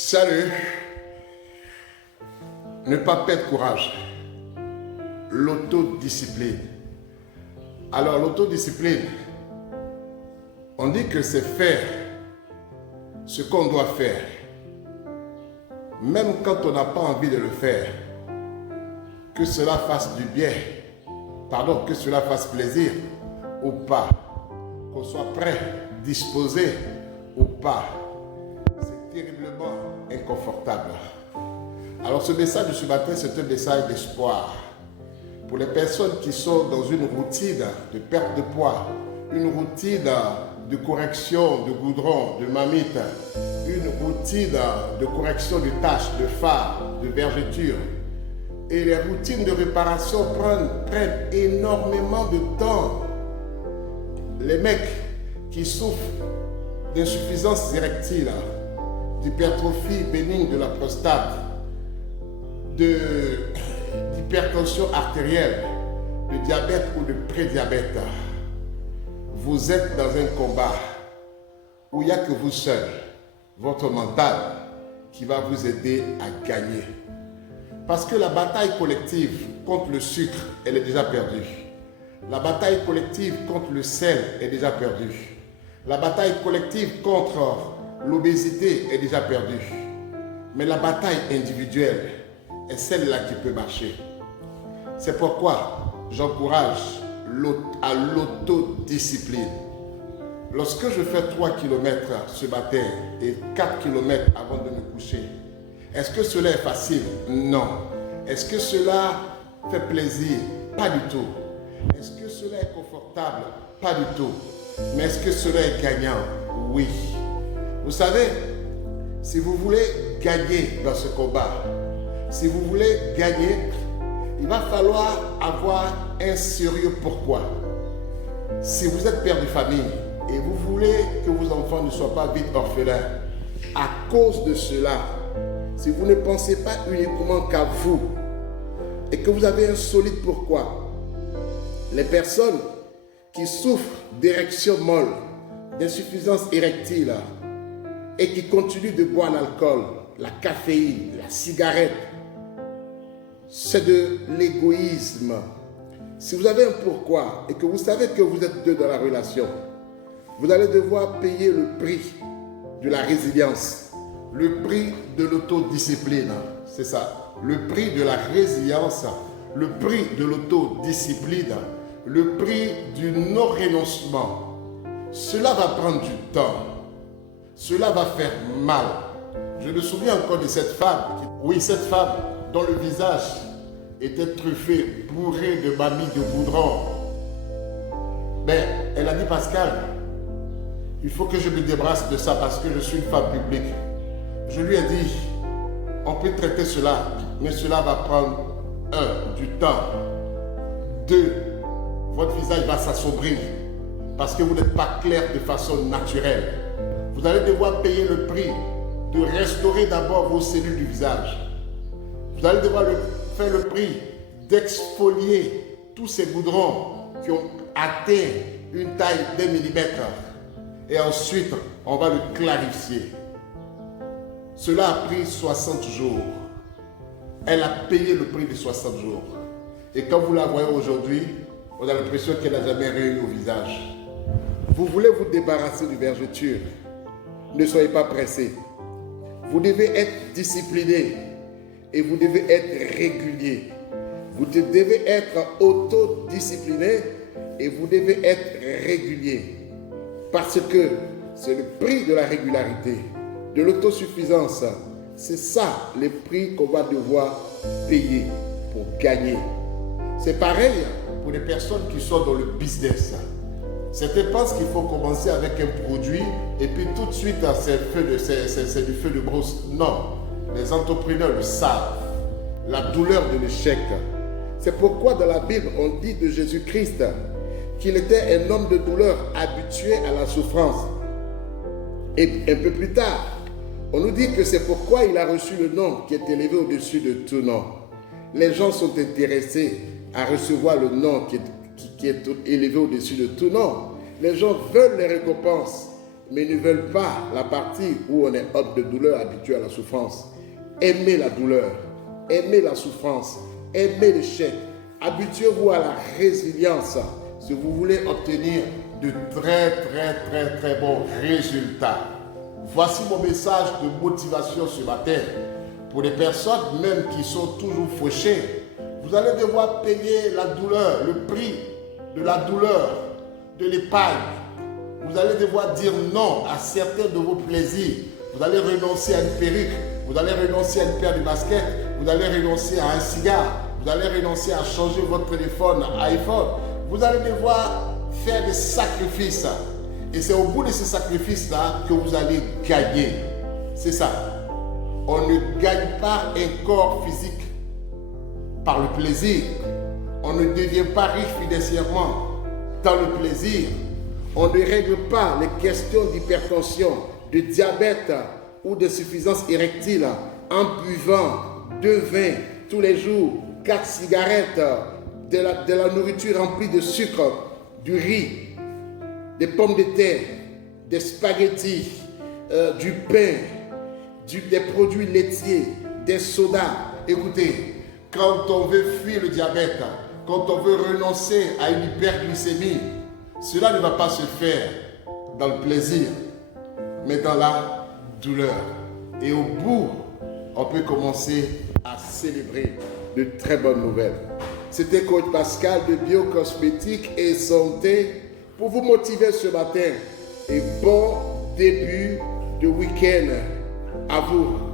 Salut. Ne pas perdre courage. L'autodiscipline. Alors l'autodiscipline, on dit que c'est faire ce qu'on doit faire. Même quand on n'a pas envie de le faire. Que cela fasse du bien. Pardon, que cela fasse plaisir ou pas. Qu'on soit prêt, disposé ou pas. C'est terriblement inconfortable. Alors ce message de ce matin, c'est un message d'espoir. Pour les personnes qui sont dans une routine de perte de poids, une routine de correction de goudron, de mamite, une routine de correction de taches, de fards, de vergetures. Et les routines de réparation prennent énormément de temps. Les mecs qui souffrent d'insuffisance érectile, d'hypertrophie bénigne de la prostate, d'hypertension artérielle, de diabète ou de prédiabète, vous êtes dans un combat où il n'y a que vous seul, votre mental, qui va vous aider à gagner. Parce que la bataille collective contre le sucre, elle est déjà perdue. La bataille collective contre le sel est déjà perdue. La bataille collective contre l'obésité est déjà perdue. Mais la bataille individuelle est celle-là qui peut marcher. C'est pourquoi j'encourage à l'autodiscipline. Lorsque je fais 3 km ce matin et 4 km avant de me coucher, est-ce que cela est facile? Non. Est-ce que cela fait plaisir? Pas du tout. Est-ce que cela est confortable? Pas du tout. Mais est-ce que cela est gagnant? Oui. Vous savez, si vous voulez gagner dans ce combat, si vous voulez gagner, il va falloir avoir un sérieux pourquoi. Si vous êtes père de famille et vous voulez que vos enfants ne soient pas vite orphelins, à cause de cela, si vous ne pensez pas uniquement qu'à vous et que vous avez un solide pourquoi, les personnes qui souffrent d'érection molle, d'insuffisance érectile et qui continuent de boire l'alcool, la caféine, la cigarette, c'est de l'égoïsme. Si vous avez un pourquoi et que vous savez que vous êtes deux dans la relation, vous allez devoir payer le prix de la résilience, le prix de l'autodiscipline, c'est ça, le prix de la résilience, le prix de l'autodiscipline, le prix du non-renoncement. Cela va prendre du temps, cela va faire mal. Je me souviens encore de cette femme, cette femme dont le visage était truffé, bourré de mamie de goudron. Mais elle a dit, Pascal, il faut que je me débarrasse de ça parce que je suis une femme publique. Je lui ai dit, on peut traiter cela, mais cela va prendre 1, du temps. 2, votre visage va s'assombrir parce que vous n'êtes pas clair de façon naturelle. Vous allez devoir payer le prix de restaurer d'abord vos cellules du visage. Vous allez devoir faire le prix d'exfolier tous ces goudrons qui ont atteint une taille d'1 millimètre. Et ensuite, on va le clarifier. Cela a pris 60 jours. Elle a payé le prix de 60 jours. Et quand vous la voyez aujourd'hui, on a l'impression qu'elle n'a jamais rien eu au visage. Vous voulez vous débarrasser du vergeture. Ne soyez pas pressé. Vous devez être discipliné et vous devez être régulier. Vous devez être autodiscipliné et vous devez être régulier. Parce que c'est le prix de la régularité, de l'autosuffisance. C'est ça le prix qu'on va devoir payer pour gagner. C'est pareil pour les personnes qui sont dans le business. Certains pensent qu'il faut commencer avec un produit et puis tout de suite c'est du feu de brousse. Non, les entrepreneurs le savent. La douleur de l'échec. C'est pourquoi dans la Bible on dit de Jésus-Christ qu'il était un homme de douleur habitué à la souffrance. Et un peu plus tard, on nous dit que c'est pourquoi il a reçu le nom qui est élevé au-dessus de tout nom. Les gens sont intéressés à recevoir le nom qui est élevé au-dessus de tout nom. Les gens veulent les récompenses. mais ne veulent pas la partie où on est homme de douleur, habitué à la souffrance. Aimez la douleur, aimez la souffrance, aimez l'échec. Habituez-vous à la résilience si vous voulez obtenir de très bons résultats. Voici mon message de motivation ce matin. Pour les personnes même qui sont toujours fauchées, vous allez devoir payer la douleur, le prix de la douleur, de l'épargne. Vous allez devoir dire non à certains de vos plaisirs. Vous allez renoncer à une perruque, vous allez renoncer à une paire de baskets, vous allez renoncer à un cigare, vous allez renoncer à changer votre téléphone à iPhone. Vous allez devoir faire des sacrifices. Et c'est au bout de ces sacrifices-là que vous allez gagner. C'est ça. On ne gagne pas un corps physique par le plaisir. On ne devient pas riche financièrement dans le plaisir. On ne règle pas les questions d'hypertension, de diabète ou de suffisance érectile en buvant 2 vins tous les jours, 4 cigarettes, de la nourriture remplie de sucre, du riz, des pommes de terre, des spaghettis, du pain, des produits laitiers, des sodas. Écoutez, quand on veut fuir le diabète, quand on veut renoncer à une hyperglycémie, cela ne va pas se faire dans le plaisir, mais dans la douleur. Et au bout, on peut commencer à célébrer de très bonnes nouvelles. C'était Coach Pascal de Biocosmétique et Santé pour vous motiver ce matin. Et bon début de week-end à vous.